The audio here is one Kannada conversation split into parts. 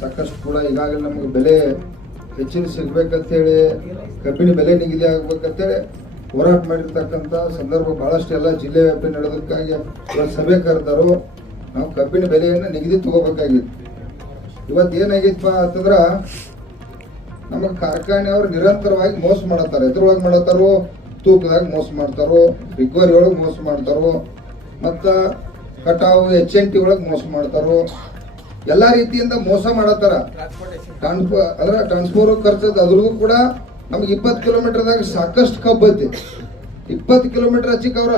ಸಾಕಷ್ಟು ಕೂಡ ಈಗಾಗಲೇ ನಮಗೆ ಬೆಲೆ ಹೆಚ್ಚಿನ ಸಿಗ್ಬೇಕಂತೇಳಿ, ಕಬ್ಬಿನ ಬೆಲೆ ನಿಗದಿ ಆಗ್ಬೇಕಂತೇಳಿ ಹೋರಾಟ ಮಾಡಿರ್ತಕ್ಕಂಥ ಸಂದರ್ಭ ಬಹಳಷ್ಟು ಎಲ್ಲ ಜಿಲ್ಲೆ ವ್ಯಾಪಿ ನಡೆದಕ್ಕಾಗಿ ಸಭೆ ಕರೆದರು. ನಾವು ಕಬ್ಬಿನ ಬೆಲೆಯನ್ನು ನಿಗದಿ ತಗೋಬೇಕಾಗಿತ್ತು. ಇವತ್ತು ಏನಾಗೈತಪ್ಪ ಅಂತಂದ್ರೆ ನಮಗೆ ಕಾರ್ಖಾನೆಯವರು ನಿರಂತರವಾಗಿ ಮೋಸ ಮಾಡತ್ತಾರೆ. ಎದ್ರೊಳಗೆ ಮಾಡತ್ತಾರೋ, ತೂಕದಾಗ ಮೋಸ ಮಾಡ್ತಾರೋ ರಿಕ್ವರಿ ಒಳಗೆ ಮೋಸ ಮಾಡ್ತಾರೋ, ಮತ್ತು ಕಟಾವು, ಎಚ್ ಎನ್ ಟಿ ಒಳಗೆ ಮೋಸ ಮಾಡ್ತಾರೋ ಎಲ್ಲಾ ರೀತಿಯಿಂದ ಮೋಸ ಮಾಡತ್ತಾರ ಟ್ರಾನ್ಸ್ಪೋ, ಅದರ ಟ್ರಾನ್ಸ್ಪೋರ್ ಖರ್ಚದ ಅದ್ರದ್ದು ಕೂಡ ನಮ್ಗೆ ಇಪ್ಪತ್ತು ಕಿಲೋಮೀಟರ್ದಾಗ ಸಾಕಷ್ಟು ಕಬ್ಬು ಐತಿ. ಇಪ್ಪತ್ತು ಕಿಲೋಮೀಟರ್ ಹಚ್ಚಿಕ್ ಅವ್ರ.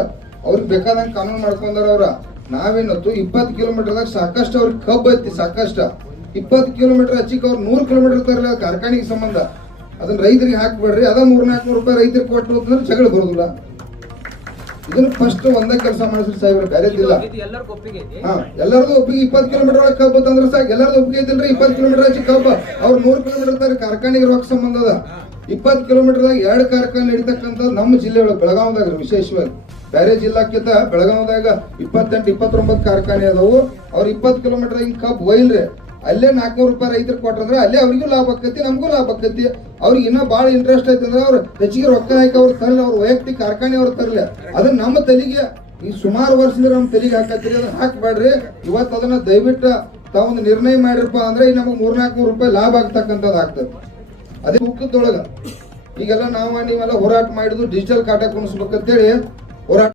ಅವ್ರಿಗೆ ಬೇಕಾದಂಗೆ ಕಾನೂನು ಮಾಡ್ಕೊಂಡಾರ ಅವ್ರ. ನಾವೇನತ್ತು, ಇಪ್ಪತ್ತು ಕಿಲೋಮೀಟರ್ದಾಗ ಸಾಕಷ್ಟು ಅವ್ರಿಗೆ ಕಬ್ಬು ಐತಿ, ಸಾಕಷ್ಟ. ಇಪ್ಪತ್ತು ಕಿಲೋಮೀಟರ್ ಹಚ್ಚಿಕ್ ಅವ್ರು ನೂರು ಕಿಲೋಮೀಟರ್ ತರಲ್ಲ ಕಾರ್ಖಾನೆಗೆ ಸಂಬಂಧ. ಅದನ್ನ ರೈತರಿಗೆ ಹಾಕ್ಬೇಡ್ರಿ ಅದ ಮೂರ್ನಾಲ್ಕು ನೂರು ರೂಪಾಯಿ ರೈತರಿಗೆ ಕೊಟ್ಟು ಅಂತಂದ್ರೆ ಜಗಳ ಬರೋದಿಲ್ಲ. ಇದನ್ನ ಫಸ್ಟ್ ಒಂದೇ ಕೆಲಸ ಮಾಡಿಸ್ರಿ ಸಾಹೇಬ್ರ ಬೇರೆದಿಲ್ಲ ಇಲ್ಲ ಹಾ ಎಲ್ಲರದು ಒಪ್ಪಿಗೆ ಇಪ್ಪತ್ತು ಕಿಲೋಮೀಟರ್ ಒಳಗೆ ಕಬ್ಬು ತಂದ್ರೆ ಸಾಕು. ಎಲ್ಲರದು ಒಪ್ಪಿಗೆ ಐತಿಲ್ರಿ ಇಪ್ಪತ್ತು ಕಿಲೋಮೀಟರ್ ಹಚ್ಚಿ ಕಬ್ಬ. ಅವ್ರು ನೂರು ಕಿಲೋಮೀಟರ್ ತರ ಕಾರ್ಖಾನೆಗೆ ರೊಕ್ಕ ಸಂಬಂಧ ಅದ. ಇಪ್ಪತ್ತು ಕಿಲೋಮೀಟರ್ದಾಗ ಎರಡು ಕಾರ್ಖಾನೆ ನಡೀತಕ್ಕಂಥದ್ದು ನಮ್ಮ ಜಿಲ್ಲೆ ಒಳಗೆ ಬೆಳಗಾವದಾಗ ವಿಶೇಷವಾಗಿ. ಬೇರೆ ಜಿಲ್ಲಾಕ್ಕಿಂತ ಬೆಳಗಾವದಾಗ ಇಪ್ಪತ್ತೆಂಟು ಇಪ್ಪತ್ತೊಂಬತ್ತು ಕಾರ್ಖಾನೆ ಅದಾವು. ಅವ್ರು ಇಪ್ಪತ್ತು ಕಿಲೋಮೀಟರ್ ಹಿಂಗೆ ಕಬ್ಬು ಒಯ್ಲ್ರಿ. ಅಲ್ಲೇ ನಾಲ್ಕುನೂರು ರೂಪಾಯಿ ರೈತರು ಕೊಟ್ಟಂದ್ರೆ ಅಲ್ಲೇ ಅವ್ರಿಗೂ ಲಾಭ ಆಕತಿ ನಮಗೂ ಲಾಭ ಆಕತಿ ಅವ್ರಿಗೆ ಇನ್ನೂ ಭಾಳ ಇಂಟ್ರೆಸ್ಟ್ ಐತೆ ಅಂದ್ರೆ ಅವ್ರು ಹೆಚ್ಚಿಗೆ ರೊಕ್ಕ ಹಾಕಿ ಅವ್ರು ತರಲಿ, ಅವ್ರ ವೈಯಕ್ತಿಕ ಕಾರ್ಖಾನೆ ಅವ್ರು ತರಲಿ. ಅದನ್ನ ನಮ್ಮ ತಲೆಗೆ, ಈ ಸುಮಾರು ವರ್ಷದಿಂದ ನಮ್ಮ ತಲೆಗೆ ಹಾಕತ್ತೀರಿ, ಅದನ್ನ ಹಾಕಬೇಡ್ರಿ. ಇವತ್ತು ಅದನ್ನ ದಯವಿಟ್ಟು ತಾವೊಂದು ನಿರ್ಣಯ ಮಾಡಿರಪ್ಪ ಅಂದ್ರೆ ಈಗ ನಮಗೆ ಮೂರ್ನಾಲ್ಕು ರೂಪಾಯಿ ಲಾಭ ಆಗ್ತಕ್ಕಂಥದ್ದು ಆಗ್ತದೆ. ಅದೇ ತೂಕದೊಳಗ ಈಗೆಲ್ಲ ನಾವು ನೀವೆಲ್ಲ ಹೋರಾಟ ಮಾಡಿದ್ದು ಡಿಜಿಟಲ್ ಕಾಟ ಕುಣಿಸ್ಬೇಕಂತೇಳಿ ಹೋರಾಟ